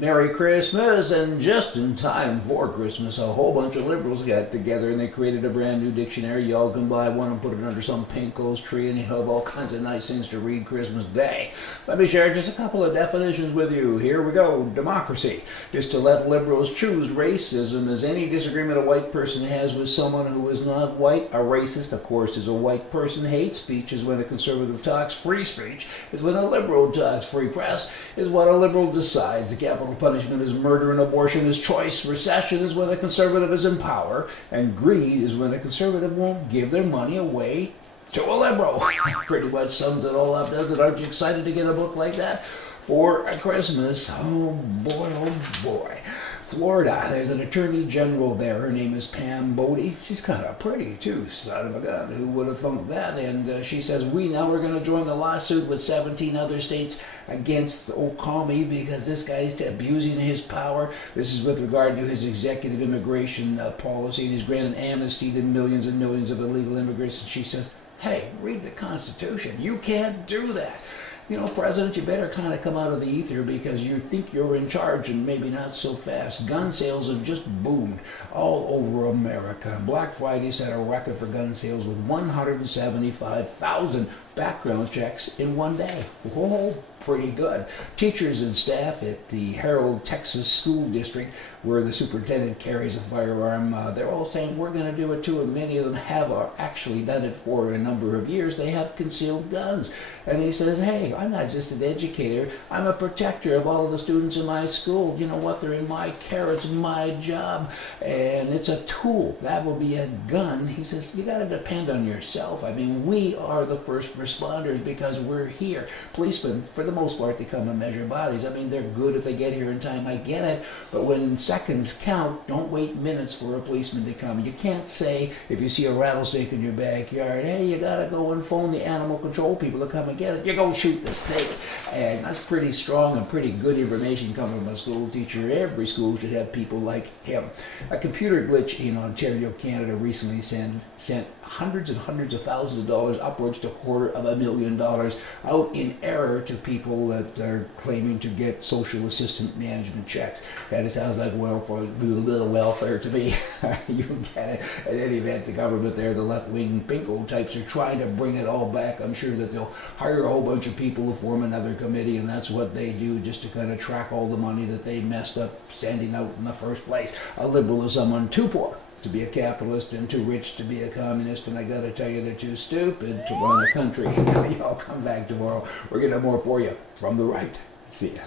Merry Christmas, and just in time for Christmas, a whole bunch of liberals got together and they created a brand new dictionary. Y'all can buy one and put it under some Pinko's tree, and you have all kinds of nice things to read Christmas Day. Let me share just a couple of definitions with you. Here we go. Democracy is to let liberals choose. Racism is any disagreement a white person has with someone who is not white. A racist, of course, is a white person. Hate speech is when a conservative talks. Free speech is when a liberal talks. Free press is what a liberal decides. The capital punishment is murder, and abortion is choice. Recession is when a conservative is in power, and greed is when a conservative won't give their money away to a liberal. Pretty much sums it all up, doesn't it? Aren't you excited to get a book like that for Christmas? Oh boy, oh boy. Florida, there's an Attorney General there. Her name is Pam Bodie. She's kind of pretty too, son of a gun. Who would have thunk that? And she says, we're going to join the lawsuit with 17 other states against Okami because this guy is abusing his power. This is with regard to his executive immigration policy, and he's granted amnesty to millions and millions of illegal immigrants. And she says, hey, read the Constitution. You can't do that. You know, President, you better kind of come out of the ether because you think you're in charge and maybe not so fast. Gun sales have just boomed all over America. Black Friday set a record for gun sales with 175,000 background checks in one day. Whoa, pretty good. Teachers and staff at the Harold, Texas School District, where the superintendent carries a firearm, they're all saying we're going to do it too, and many of them have actually done it for a number of years. They have concealed guns. And he says, hey, I'm not just an educator, I'm a protector of all of the students in my school. You know what? They're in my care. It's my job, and it's a tool. That will be a gun. He says, you got to depend on yourself. I mean, we are the first responders because we're here. Policemen, for the most part, they come and measure bodies. I mean, they're good if they get here in time. I get it. But when seconds count, don't wait minutes for a policeman to come. You can't say, if you see a rattlesnake in your backyard, hey, you got to go and phone the animal control people to come and get it. You go shoot the snake. And that's pretty strong and pretty good information coming from a school teacher. Every school should have people like him. A computer glitch in Ontario, Canada recently sent hundreds and hundreds of thousands of dollars, upwards to $250,000 out in error to people that are claiming to get social assistant management checks. Kind of sounds like little welfare to me. You get it. At any event, the government there, the left-wing pinko types, are trying to bring it all back. I'm sure that they'll hire a whole bunch of people to form another committee, and that's what they do, just to kind of track all the money that they messed up sending out in the first place. A liberal is someone too poor to be a capitalist and too rich to be a communist, and I gotta tell you, they're too stupid to run a country. Y'all come back tomorrow. We're gonna have more for you from the right. See ya.